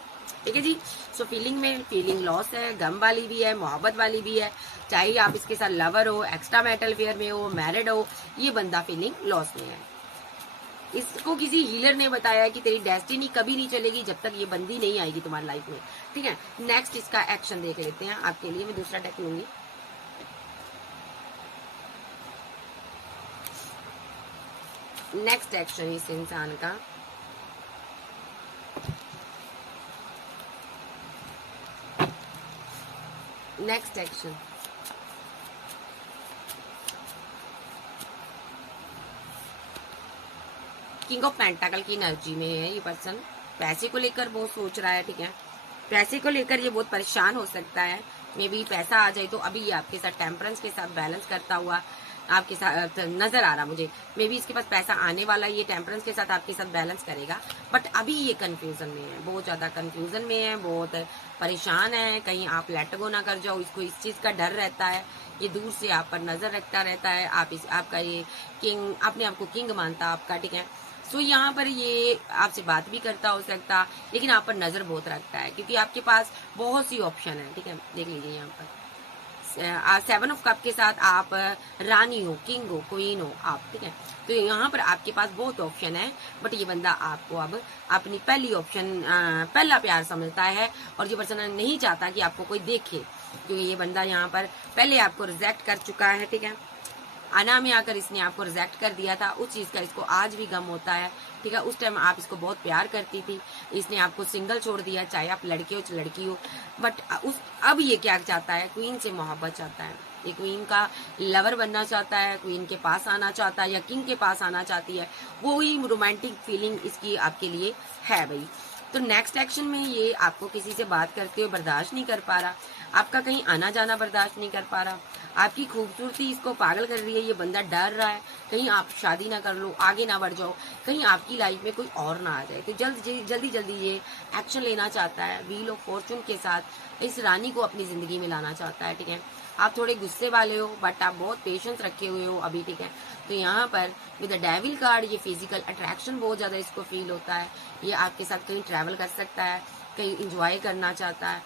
ठीक है जी, सो फीलिंग में फीलिंग लॉस है, गम वाली भी है, मोहब्बत वाली भी है। चाहे आप इसके साथ लवर हो, एक्स्ट्रा मैरिटल अफेयर में हो, मैरिड हो, ये बंदा फीलिंग लॉस में है। इसको किसी हीलर ने बताया कि तेरी डेस्टिनी कभी नहीं चलेगी जब तक ये बंदी नहीं आएगी तुम्हारी लाइफ में। ठीक है, नेक्स्ट इसका एक्शन देख लेते हैं आपके लिए। मैं दूसरा डेक लूंगी। नेक्स्ट एक्शन इस इंसान का, नेक्स्ट एक्शन किंग ऑफ पेंटाकल की एनर्जी में है ये पर्सन। पैसे को लेकर बहुत सोच रहा है। ठीक है, पैसे को लेकर ये बहुत परेशान हो सकता है। मे बी पैसा आ जाए तो अभी ये आपके साथ टेम्परेंस के साथ बैलेंस करता हुआ आपके साथ नजर आ रहा मुझे। मे बी इसके पास पैसा आने वाला, ये टेम्परेंस के साथ आपके साथ बैलेंस करेगा, बट अभी ये कंफ्यूजन में है, बहुत ज्यादा कंफ्यूजन में है, बहुत परेशान है कहीं आप लेट गो ना कर जाओ। इसको इस चीज का डर रहता है, ये दूर से आप पर नजर रखता रहता है। आपका ये किंग, अपने आप को किंग मानता आपका। ठीक है, सो यहाँ पर ये आपसे बात भी करता हो सकता, लेकिन आप पर नजर बहुत रखता है क्योंकि आपके पास बहुत सी ऑप्शन है। ठीक है, देख लीजिए यहाँ पर 7 ऑफ कप के साथ आप रानी हो, किंग हो, क्वीन हो आप। ठीक है, तो यहाँ पर आपके पास बहुत ऑप्शन है, बट ये बंदा आपको अब अपनी पहली ऑप्शन, पहला प्यार समझता है और ये पर्सन नहीं चाहता कि आपको कोई देखे क्योंकि ये बंदा यहाँ पर पहले आपको रिजेक्ट कर चुका है। ठीक है, आना में आकर इसने आपको रिजेक्ट कर दिया था, उस चीज का इसको आज भी गम होता है। ठीक है, उस टाइम आप इसको बहुत प्यार करती थी, इसने आपको सिंगल छोड़ दिया, चाहे आप लड़के हो चाहे लड़की हो। बट अब ये क्या चाहता है, क्वीन से मोहब्बत चाहता है, ये क्वीन का लवर बनना चाहता है, क्वीन के पास आना चाहता है या किंग के पास आना चाहती है। वो ही रोमांटिक फीलिंग इसकी आपके लिए है भाई। तो नेक्स्ट एक्शन में ये आपको किसी से बात करते हुए बर्दाश्त नहीं कर पा रहा, आपका कहीं आना जाना बर्दाश्त नहीं कर पा रहा, आपकी खूबसूरती इसको पागल कर रही है। ये बंदा डर रहा है कहीं आप शादी ना कर लो, आगे ना बढ़ जाओ, कहीं आपकी लाइफ में कोई और ना आ जाए। तो जल्दी ये एक्शन लेना चाहता है। व्हील ऑफ फॉर्चून के साथ इस रानी को अपनी जिंदगी में लाना चाहता है। ठीक है, आप थोड़े गुस्से वाले हो बट आप बहुत पेशेंस रखे हुए हो अभी, ठीक है। तो यहाँ पर विद द डेविल कार्ड ये फिजिकल अट्रैक्शन बहुत ज्यादा इसको फील होता है। ये आपके साथ कहीं ट्रैवल कर सकता है, कहीं इंजॉय करना चाहता है,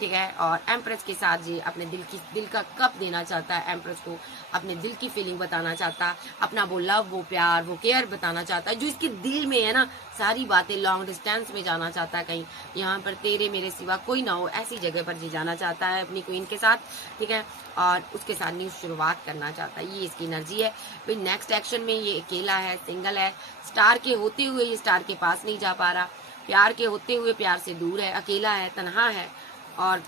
ठीक है। और एम्प्रेस के साथ ये अपने दिल का कप देना चाहता है, एम्प्रेस को अपने दिल की फीलिंग बताना चाहता है, अपना वो लव, वो प्यार, वो केयर बताना चाहता है जो इसके दिल में है ना, सारी बातें। लॉन्ग डिस्टेंस में जाना चाहता है, कहीं यहाँ पर तेरे मेरे सिवा कोई ना हो ऐसी जगह पर जी जाना चाहता है अपनी क्वीन के साथ, ठीक है। और उसके साथ न्यू शुरुआत करना चाहता है, ये इसकी एनर्जी है। फिर नेक्स्ट एक्शन में ये अकेला है, सिंगल है, स्टार के होते हुए ये स्टार के पास नहीं जा पा रहा, प्यार के होते हुए प्यार से दूर है, अकेला है, तन्हा है और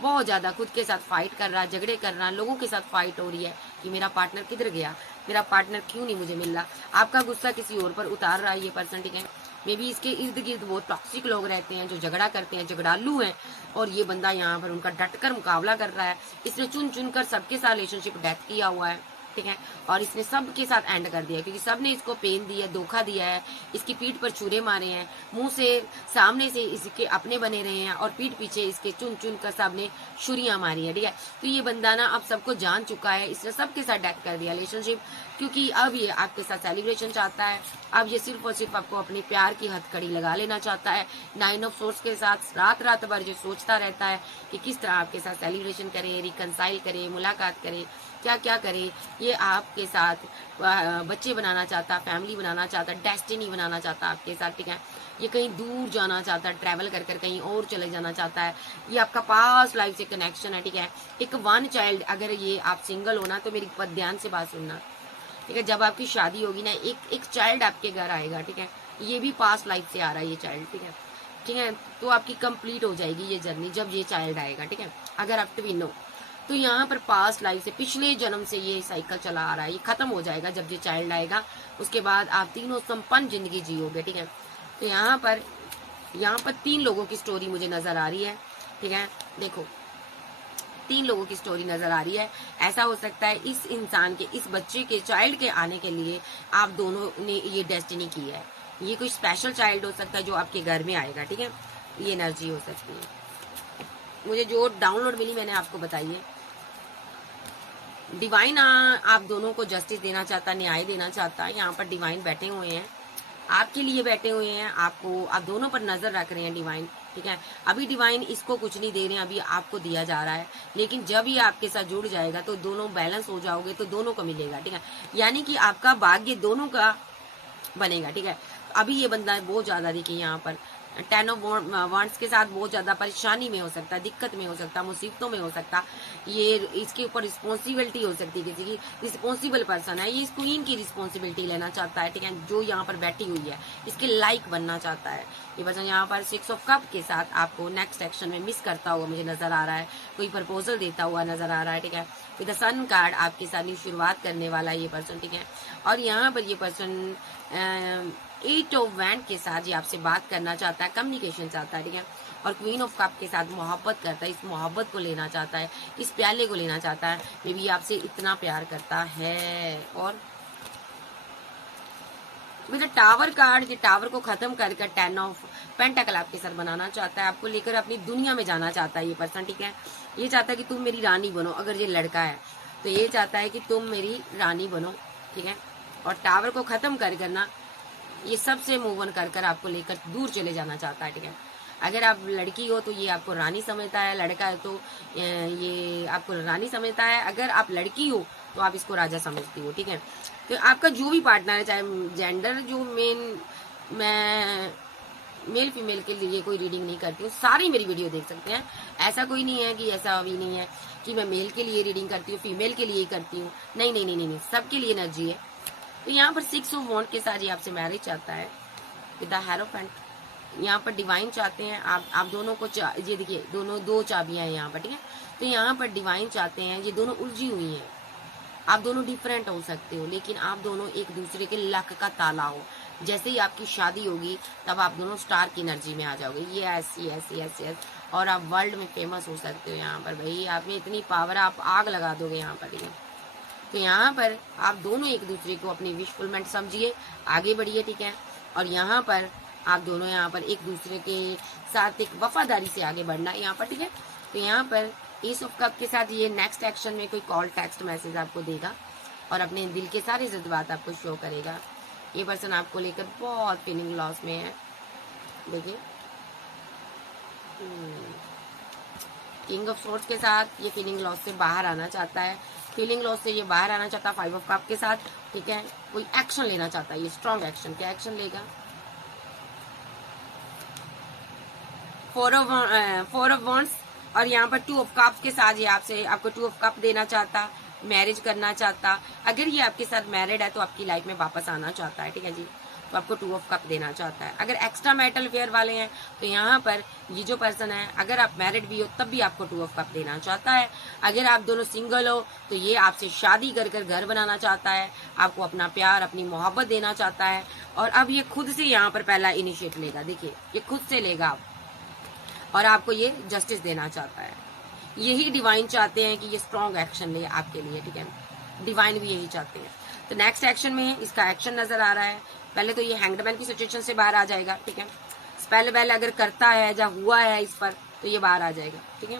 बहुत ज्यादा खुद के साथ फाइट कर रहा है, झगड़े कर रहा है, लोगों के साथ फाइट हो रही है कि मेरा पार्टनर किधर गया, मेरा पार्टनर क्यों नहीं मुझे मिल रहा। आपका गुस्सा किसी और पर उतार रहा है ये पर्सन, ठीक है। मे बी इसके इर्द गिर्द बहुत टॉक्सिक लोग रहते हैं जो झगड़ा करते हैं, झगड़ालू हैं, और ये बंदा यहाँ पर उनका डटकर मुकाबला कर रहा है। इसने चुन चुन कर सबके साथ रिलेशनशिप डेथ किया हुआ है, ठीक है। और इसने सबके साथ एंड कर दिया क्योंकि सबने इसको पेन दिया, धोखा दिया है, इसकी पीठ पर छुरे मारे हैं, मुंह से सामने से इसके अपने बने रहे हैं और पीठ पीछे इसके चुन चुन कर सबने छुरियां मारी है, ठीक है। तो ये बंदा ना अब सबको जान चुका है, इसने सबके साथ डेथ कर दिया रिलेशनशिप, क्योंकि अब ये आपके साथ सेलिब्रेशन चाहता है। अब ये सिर्फ और सिर्फ आपको अपने प्यार की हथकड़ी लगा लेना चाहता है। 9 ऑफ सोर्स के साथ रात रात भर जो सोचता रहता है कि किस तरह आपके साथ सेलिब्रेशन करे, रिकनसाइल करे, मुलाकात करे, क्या क्या करे। ये आपके साथ बच्चे बनाना चाहता, फैमिली बनाना चाहता, डेस्टिनी बनाना चाहता आपके साथ, ठीक है। ये कहीं दूर जाना चाहता है, ट्रैवल कर कर कहीं और चले जाना चाहता है। ये आपका पास्ट लाइफ से कनेक्शन है, ठीक है। एक 1 चाइल्ड, अगर ये आप सिंगल हो ना तो मेरी बात ध्यान से बात सुनना, ठीक है। जब आपकी शादी होगी ना एक चाइल्ड आपके घर आएगा, ठीक है। ये भी पास्ट लाइफ से आ रहा है ये चाइल्ड, ठीक है, ठीक है। तो आपकी कंप्लीट हो जाएगी ये जर्नी जब ये चाइल्ड आएगा, ठीक है। अगर आप ट्विन हो तो यहाँ पर पास्ट लाइफ से, पिछले जन्म से ये साइकिल चला आ रहा है, ये खत्म हो जाएगा जब ये चाइल्ड आएगा। उसके बाद आप तीनों संपन्न जिंदगी जियोगे, ठीक है। तो यहाँ पर 3 लोगों की स्टोरी मुझे नजर आ रही है, ठीक है। देखो 3 लोगों की स्टोरी नजर आ रही है। ऐसा हो सकता है इस इंसान के, इस बच्चे के, चाइल्ड के आने के लिए आप दोनों ने ये डेस्टिनी की है। ये कोई स्पेशल चाइल्ड हो सकता है जो आपके घर में आएगा, ठीक है। ये एनर्जी हो सकती है, मुझे जो डाउनलोड मिली मैंने आपको बताई है। डिवाइन आप दोनों को जस्टिस देना चाहता, न्याय देना चाहता है। यहाँ पर डिवाइन बैठे हुए हैं, आपके लिए बैठे हुए हैं, आपको, आप दोनों पर नजर रख रहे हैं डिवाइन, ठीक है। अभी डिवाइन इसको कुछ नहीं दे रहे हैं, अभी आपको दिया जा रहा है, लेकिन जब ये आपके साथ जुड़ जाएगा तो दोनों बैलेंस हो जाओगे तो दोनों को मिलेगा, ठीक है। यानी कि आपका भाग्य दोनों का बनेगा, ठीक है। अभी ये बंदा बहुत ज्यादा देखिए यहाँ पर 10 ऑफ वांड्स के साथ बहुत ज्यादा परेशानी में हो सकता है, दिक्कत में हो सकता है, मुसीबतों में हो सकता है। ये इसके ऊपर रिस्पॉन्सिबिलिटी हो सकती है, किसी की रिस्पॉन्सिबल पर्सन है, ये इस क्वीन की रिस्पॉन्सिबिलिटी लेना चाहता है, ठीक है, जो यहाँ पर बैठी हुई है, इसके लाइक बनना चाहता है। ये पर्सन यहाँ पर 6 ऑफ कप के साथ आपको नेक्स्ट एक्शन में मिस करता हुआ मुझे नजर आ रहा है, कोई प्रपोजल देता हुआ नजर आ रहा है, ठीक है। विद द सन कार्ड आपके साथ न्यू शुरुआत करने वाला है ये पर्सन, ठीक है। और यहाँ पर ये पर्सन 8 ऑफ वैंड के साथ ये आपसे बात करना चाहता है, कम्युनिकेशन चाहता है, ठीक है। और क्वीन ऑफ कप के साथ मोहब्बत करता है, इस मोहब्बत को लेना चाहता है, इस प्याले को लेना चाहता है। मे बी आपसे इतना प्यार करता है। और विद टावर कार्ड, ये टावर को खत्म कर 10 ऑफ पेंटाकल आपके साथ बनाना चाहता है, आपको लेकर अपनी दुनिया में जाना चाहता है ये पर्सन, ठीक है। ये चाहता है कि तुम मेरी रानी बनो, अगर ये लड़का है तो ये चाहता है कि तुम मेरी रानी बनो, ठीक है। और टावर को खत्म कर करना, ये सबसे मूव ऑन कर कर आपको लेकर दूर चले जाना चाहता है, ठीक है। अगर आप लड़की हो तो ये आपको रानी समझता है, लड़का है तो ये आपको रानी समझता है। अगर आप लड़की हो तो आप इसको राजा समझती हो, ठीक है। तो आपका जो भी पार्टनर है, चाहे जेंडर जो मैं मेल फीमेल के लिए कोई रीडिंग नहीं करती हूँ, सारी मेरी वीडियो देख सकते हैं। ऐसा कोई नहीं है कि ऐसा अभी नहीं है कि मैं मेल के लिए रीडिंग करती हूँ, फीमेल के लिए करती हूँ, नहीं नहीं नहीं नहीं, सबके लिए एनर्जी है। तो यहाँ पर 6 ऑफ वॉन्ड के साथ ये आपसे मैरिज चाहता है विद द हेरोफेंट। यहाँ पर डिवाइन चाहते हैं आप दोनों को, ये देखिए दोनों 2 चाबियां हैं यहाँ पर, ठीक है। तो यहाँ पर डिवाइन चाहते हैं, ये दोनों उलझी हुई हैं, आप दोनों डिफरेंट हो सकते हो लेकिन आप दोनों एक दूसरे के लक का ताला हो। जैसे ही आपकी शादी होगी तब आप दोनों स्टार की एनर्जी में आ जाओगे। Yes yes yes yes. और आप वर्ल्ड में फेमस हो सकते हो यहाँ पर, भाई आप में इतनी पावर, आप आग लगा दोगे यहाँ पर, ठीक है। तो यहाँ पर आप दोनों एक दूसरे को अपनी विशफुलमेंट समझिए, आगे बढ़िए, ठीक है। और यहाँ पर आप दोनों यहाँ पर एक दूसरे के साथ एक वफादारी से आगे बढ़ना यहाँ पर, ठीक है। तो यहाँ पर एस ऑफ कप के साथ ये नेक्स्ट एक्शन में कोई कॉल टेक्स्ट मैसेज आपको देगा और अपने दिल के सारे जज्बात आपको शो करेगा। ये पर्सन आपको लेकर बहुत फीलिंग लॉस में है। देखिए किंग ऑफ सोर्ड्स के साथ ये फीलिंग लॉस से बाहर आना चाहता है। फीलिंग लॉस से ये बाहर आना चाहता है 5 ऑफ कप के साथ, ठीक है। कोई एक्शन लेना चाहता है, ये स्ट्रॉन्ग एक्शन। क्या एक्शन लेगा? 4 ऑफ वॉन्ड्स और यहाँ पर 2 ऑफ कप्स के साथ ये आपसे आपको 2 ऑफ कप देना चाहता, मैरिज करना चाहता। अगर ये आपके साथ मैरिड है तो आपकी लाइफ में वापस आना चाहता है, ठीक है जी। तो आपको 2 ऑफ कप देना चाहता है। अगर एक्स्ट्रा मैरिटल अफेयर वाले हैं तो यहाँ पर ये जो पर्सन है, अगर आप मैरिड भी हो तब भी आपको 2 ऑफ कप देना चाहता है। अगर आप दोनों सिंगल हो तो ये आपसे शादी कर कर घर बनाना चाहता है, आपको अपना प्यार अपनी मोहब्बत देना चाहता है। और अब ये खुद से यहाँ पर पहला इनिशिएट लेगा। देखिए ये खुद से लेगा आप, और आपको ये जस्टिस देना चाहता है। यही डिवाइन चाहते हैं कि ये स्ट्रॉन्ग एक्शन ले आपके लिए, ठीक है। डिवाइन भी यही चाहते हैं। तो नेक्स्ट एक्शन में इसका एक्शन नजर आ रहा है। पहले तो ये हैंगडमैन की सिचुएशन से बाहर आ जाएगा, ठीक है। स्पेल वेल अगर करता है या हुआ है इस पर तो ये बाहर आ जाएगा, ठीक है।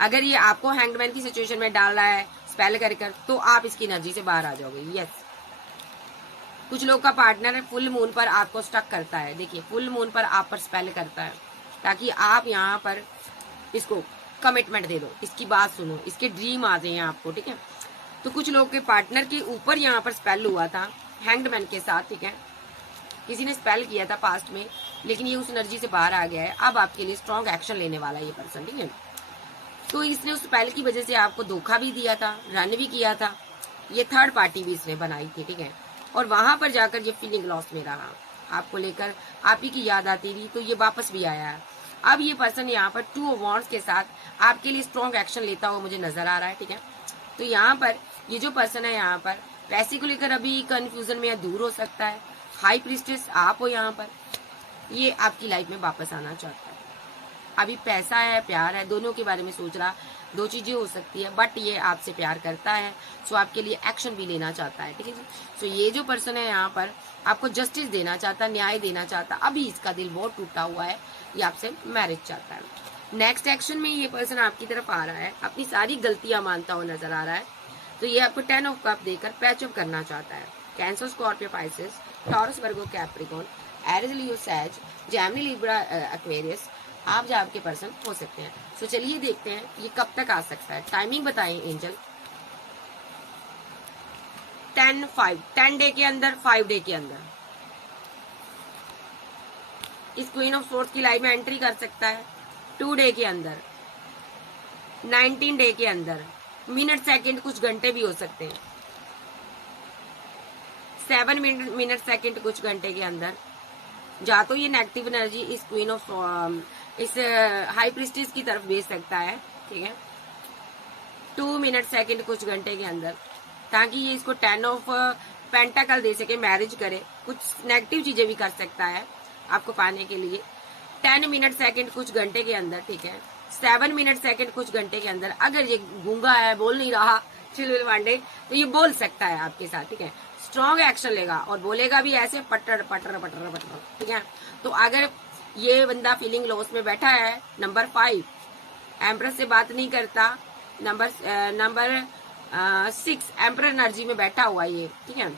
अगर ये आपको हैंगडमैन की सिचुएशन में डाल रहा है स्पेल कर तो आप इसकी एनर्जी से बाहर आ जाओगे। यस, कुछ लोग का पार्टनर फुल मून पर आपको स्टक करता है। देखिए फुल मून पर आप पर स्पेल करता है ताकि आप यहाँ पर इसको कमिटमेंट दे दो, इसकी बात सुनो, इसके ड्रीम आ जाए आपको, ठीक है। तो कुछ लोग के पार्टनर के ऊपर यहाँ पर स्पेल हुआ था हैंग्ड के साथ, ठीक है। किसी ने स्पेल किया था पास्ट में, लेकिन ये उस एनर्जी से बाहर आ गया है। अब आपके लिए स्ट्रॉन्ग एक्शन लेने वाला है ये पर्सन, ठीक है। तो इसने उस स्पेल की वजह से आपको धोखा भी दिया था, रन भी किया था। ये थर्ड पार्टी भी इसने बनाई थी, ठीक है। और वहां पर जाकर ये फीलिंग लॉस में रहा, आपको लेकर आप ही की याद आती रही, तो ये वापस भी आया है। अब ये पर्सन यहाँ पर 2 ऑफ वॉन्ड्स के साथ आपके लिए स्ट्रॉन्ग एक्शन लेता हुआ मुझे नजर आ रहा है, ठीक है। तो यहाँ पर ये जो पर्सन है यहाँ पर पैसे को लेकर अभी कंफ्यूजन में दूर हो सकता है। हाई प्रीस्टेस आप हो यहाँ पर, ये आपकी लाइफ में वापस आना चाहता है। अभी पैसा है, प्यार है, दोनों के बारे में सोच रहा। 2 चीजें हो सकती है, बट ये आपसे प्यार करता है, सो आपके लिए एक्शन भी लेना चाहता है, ठीक है जी। सो ये जो पर्सन है यहाँ पर आपको जस्टिस देना चाहता, न्याय देना चाहता। अभी इसका दिल बहुत टूटा हुआ है, ये आपसे मैरिज चाहता है। नेक्स्ट एक्शन में ये पर्सन आपकी तरफ आ रहा है, अपनी सारी गलतियां मानता हुआ नजर आ रहा है। तो ये आपको 10 ऑफ कप देकर पैचअप करना चाहता है। कैंसर, स्कॉर्पियो, पाइसेस, टॉरस, वर्गो, कैप्रिकॉर्न, एरिस, लियो, सैज, जेमिनी, लिब्रा, एक्वेरियस आप जो आपके पर्सन हो सकते हैं। तो चलिए देखते हैं ये कब तक आ सकता है। टाइमिंग बताएं एंजल। 10 डे के अंदर, 5 डे के अंदर इस क्वीन ऑफ सोर्ड्स की लाइफ में एंट्री कर सकता है। 2 डे के अंदर, 19 डे के अंदर, मिनट सेकंड कुछ घंटे भी हो सकते हैं। 7 मिनट सेकंड कुछ घंटे के अंदर जा तो ये नेगेटिव एनर्जी इस क्वीन ऑफ इस हाई प्रीस्टेस की तरफ भेज सकता है, ठीक है। 2 मिनट सेकंड कुछ घंटे के अंदर, ताकि ये इसको 10 ऑफ पेंटाकल दे सके, मैरिज करे। कुछ नेगेटिव चीजें भी कर सकता है आपको पाने के लिए। 10 मिनट सेकंड कुछ घंटे के अंदर, ठीक है। 7 मिनट सेकंड कुछ घंटे के अंदर अगर ये गूंगा है, बोल नहीं रहा चिलविल वांडे, तो ये बोल सकता है आपके साथ, ठीक है। स्ट्रॉन्ग एक्शन लेगा और बोलेगा भी ऐसे पटर पटर पटर पटर, ठीक है। तो अगर ये बंदा फीलिंग लॉस में बैठा है, नंबर 5 एम्प्रेस से बात नहीं करता, नंबर 6 एम्प्रेस एनर्जी में बैठा हुआ ये, ठीक है।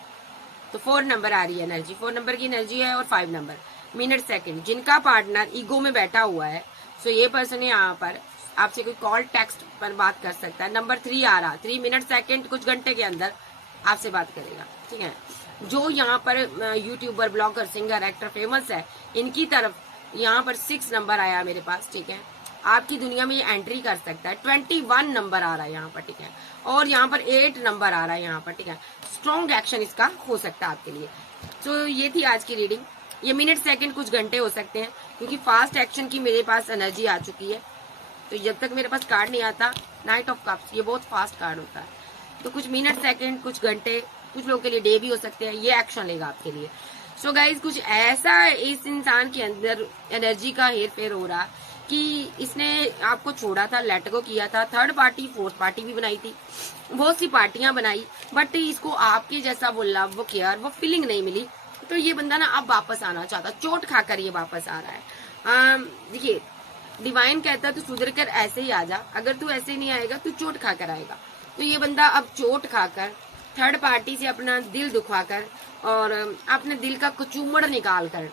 तो 4 नंबर आ रही है एनर्जी, 4 नंबर की एनर्जी है और 5 नंबर मिनट सेकंड। जिनका पार्टनर ईगो में बैठा हुआ है, सो ये पर्सन यहाँ पर आपसे कोई कॉल टेक्स्ट पर बात कर सकता है। नंबर 3 आ रहा, 3 मिनट सेकंड कुछ घंटे के अंदर आपसे बात करेगा, ठीक है। जो यहाँ पर YouTuber, blogger, singer, actor famous है, इनकी तरफ यहाँ पर 6 नंबर आया मेरे पास, ठीक है। आपकी दुनिया में ये एंट्री कर सकता है। 21 नंबर आ रहा है यहाँ पर, ठीक है। और यहाँ पर 8 नंबर आ रहा है यहाँ पर, ठीक है। स्ट्रॉन्ग एक्शन इसका हो सकता है आपके लिए। तो ये थी आज की रीडिंग। ये मिनट सेकंड कुछ घंटे हो सकते हैं, क्योंकि फास्ट एक्शन की मेरे पास एनर्जी आ चुकी है। तो जब तक मेरे पास कार्ड नहीं आता, नाइट ऑफ कप्स, ये बहुत फास्ट कार्ड होता है। तो कुछ मिनट सेकंड कुछ घंटे, कुछ लोगों के लिए डे भी हो सकते हैं, ये एक्शन लेगा आपके लिए। सो गाइज कुछ ऐसा इस इंसान के अंदर एनर्जी का हेर फेर हो रहा कि इसने आपको छोड़ा था, लेट गो किया था। थर्ड पार्टी, फोर्थ पार्टी भी बनाई थी, बहुत सी पार्टियां बनाई, बट इसको आपके जैसा वो लव, वो केयर, वो फीलिंग नहीं मिली। तो ये बंदा ना अब वापस आना चाहता, चोट खाकर ये वापस आ रहा है। देखिए डिवाइन कहता है तू सुधर कर ऐसे ही आ जा, अगर तू ऐसे नहीं आएगा तू चोट खाकर आएगा। तो ये बंदा अब चोट खाकर, थर्ड पार्टी से अपना दिल दुखाकर और अपने दिल का कचूमड़ निकाल कर,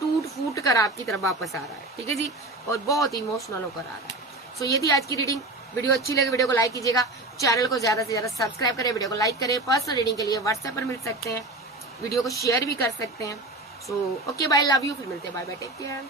टूट फूट कर आपकी तरफ वापस आ रहा है, ठीक है जी, और बहुत इमोशनल होकर आ रहा है। सो ये थी आज की रीडिंग। वीडियो अच्छी लगे वीडियो को लाइक कीजिएगा, चैनल को ज्यादा से ज्यादा सब्सक्राइब करें, वीडियो को लाइक करें। पर्सनल रीडिंग के लिए व्हाट्सएप पर मिल सकते हैं, वीडियो को शेयर भी कर सकते हैं। So okay bye, love you, फिर मिलते हैं, बाय बाय, टेक केयर।